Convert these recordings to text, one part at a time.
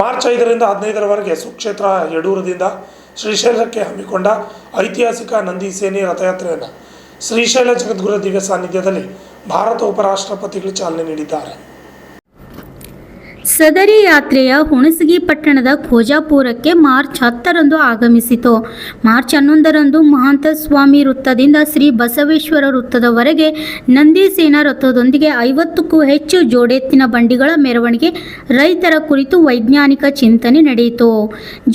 March 5ರಿಂದ 15ರವರೆಗೆ ಸುಕ್ಷೇತ್ರ ಯಡೂರದಿಂದ ಶ್ರೀಶೈಲಕ್ಕೆ ಹಮ್ಮಿಕೊಂಡ ಐತಿಹಾಸಿಕ ನಂದಿ ಸೇನೆ ರಥಯಾತ್ರೆಯನ್ನು ಶ್ರೀಶೈಲ ಜಗದ್ಗುರು ದಿವ್ಯ ಸಾನ್ನಿಧ್ಯದಲ್ಲಿ ಭಾರತ ಉಪರಾಷ್ಟ್ರಪತಿಗಳು ಚಾಲನೆ ನೀಡಿದ್ದಾರೆ. ಸದರಿ ಯಾತ್ರೆಯ ಹುಣಸಗಿ ಪಟ್ಟಣದ ಖೋಜಾಪುರಕ್ಕೆ ಮಾರ್ಚ್ 10ರಂದು ಆಗಮಿಸಿತು. ಮಾರ್ಚ್ 11ರಂದು ಮಹಾಂತ ಸ್ವಾಮಿ ವೃತ್ತದಿಂದ ಶ್ರೀ ಬಸವೇಶ್ವರ ವೃತ್ತದವರೆಗೆ ನಂದಿ ಸೇನಾ ರಥದೊಂದಿಗೆ 50ಕ್ಕೂ ಹೆಚ್ಚು ಜೋಡೆತ್ತಿನ ಬಂಡಿಗಳ ಮೆರವಣಿಗೆ ರೈತರ ಕುರಿತು ವೈಜ್ಞಾನಿಕ ಚಿಂತನೆ ನಡೆಯಿತು.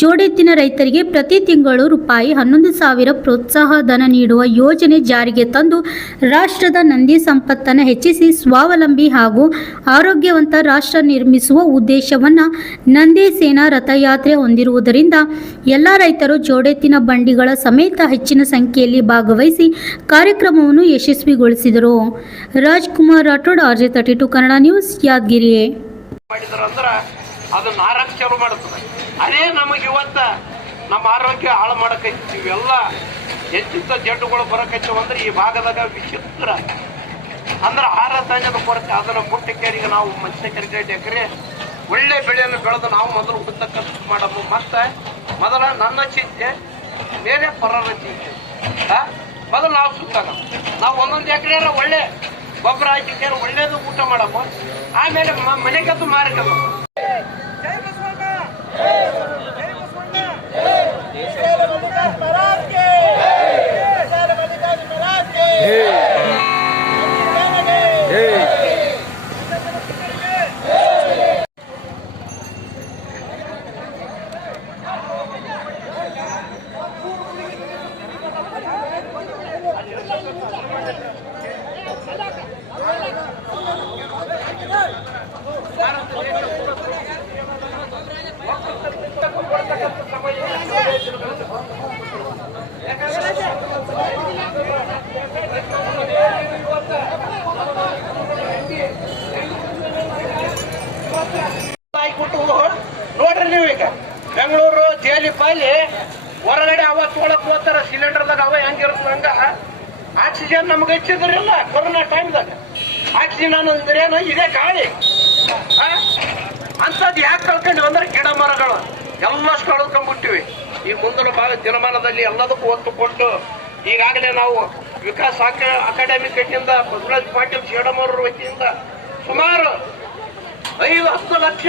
ಜೋಡೆತ್ತಿನ ರೈತರಿಗೆ ಪ್ರತಿ ತಿಂಗಳು ರೂಪಾಯಿ 11,000 ಪ್ರೋತ್ಸಾಹ ಧನ ನೀಡುವ ಯೋಜನೆ ಜಾರಿಗೆ ತಂದು ರಾಷ್ಟ್ರದ ನಂದಿ ಸಂಪತ್ತನ್ನು ಹೆಚ್ಚಿಸಿ ಸ್ವಾವಲಂಬಿ ಹಾಗೂ ಆರೋಗ್ಯವಂತ ರಾಷ್ಟ್ರ ನಿರ್ಮಿಸುವ ಉದ್ದೇಶವನ್ನು ನಂದಿ ಸೇನಾ ರಥಯಾತ್ರೆ ಹೊಂದಿರುವುದರಿಂದ ಎಲ್ಲ ರೈತರು ಜೋಡೆತ್ತಿನ ಬಂಡಿಗಳ ಸಮೇತ ಹೆಚ್ಚಿನ ಸಂಖ್ಯೆಯಲ್ಲಿ ಭಾಗವಹಿಸಿ ಕಾರ್ಯಕ್ರಮವನ್ನು ಯಶಸ್ವಿಗೊಳಿಸಿದರು. Rajkumar Rathod, RJ32 Kannada news, Yadgiri. ಅದನ್ನ ಆರೋಗ್ಯ ಮಾಡುತ್ತದೆ. ಅದೇ ನಮಗೆ ಇವತ್ತ ನಮ್ಮ ಆರೋಗ್ಯ ಹಾಳು ಮಾಡಕೈತಿ. ಇವೆಲ್ಲ ಹೆಚ್ಚಿನ ಜಡ್ಡುಗಳು ಬರಕೈತವ ಅಂದ್ರೆ ಈ ಭಾಗದಾಗ ವಿಚಿತ್ರ ಅಂದ್ರೆ ಆಹಾರ ಧಾನ್ಯದ ಕೊರತೆ. ಅದನ್ನು ಪುಟ್ಟಕೇರಿಗೆ ನಾವು ಮತ್ಸ್ಯಕರಿಗೆ ಎಕರೆ ಒಳ್ಳೆ ಬೆಳೆಯನ್ನು ಬೆಳೆದು ನಾವು ಮೊದಲು ಉತ್ತಕ್ಕಂಥ ಮಾಡಬಹುದು. ಮತ್ತೆ ಮೊದಲ ನನ್ನ ಚಿಂತೆ ಮೇಲೆ ಪರರ ಚಿಂತೆ. ಮೊದಲು ನಾವು ಸುತ್ತಾಗ ನಾವು ಒಂದೊಂದು ಎಕರೆ ಒಳ್ಳೆ ಗೊಬ್ಬರ ಹಾಕಿ ಒಳ್ಳೇದು ಊಟ ಮಾಡಮ್ಮ, ಆಮೇಲೆ ಮನೆಗದ್ದು ಮಾರಕದು. ನೋಡ್ರಿ ನೀವು ಈಗ ಬೆಂಗಳೂರು ಜೇಲಿಪಾಲಿ ಹೊರಗಡೆ ಅವ ತೊಗೊಳಕ್ ಹೋಗ್ತಾರ. ಸಿಲಿಂಡರ್ದಾಗ ಅವ ಹೆಂಗಿರುತ್ತೆ ಹಂಗ ಆಕ್ಸಿಜನ್ ನಮ್ಗೆ ಹೆಚ್ಚಿದ್ರಿಲ್ಲ. ಕೊರೋನಾ ಟೈಮ್ದಾಗ ಆಕ್ಸಿಜನ್ ಅನ್ನೋದ್ರೇನು ಇದೇ ಗಾಳಿ. ಅಂಥದ್ದು ಯಾಕೆ ಕಳ್ಕೊಂಡ್ವಿ ಅಂದ್ರೆ ಗಿಡ ಮರಗಳು ಎಲ್ಲಷ್ಟು ಕಳ್ಕೊಂಡ್ಬಿಟ್ಟಿವಿ. ಈ ಮುಂದಿನ ಭಾಗ ದಿನಮಾನದಲ್ಲಿ ಎಲ್ಲದಕ್ಕೂ ಒತ್ತು ಕೊಟ್ಟು ಈಗಾಗಲೇ ನಾವು ವಿಕಾಸ್ ಅಕಾಡೆಮಿ ಕಟ್ಟಿಂದ ಬಸವರಾಜ್ ಪಾಟೀಲ್ ಶೇಡಮೂರರ ವತಿಯಿಂದ ಸುಮಾರು 5-10 ಲಕ್ಷ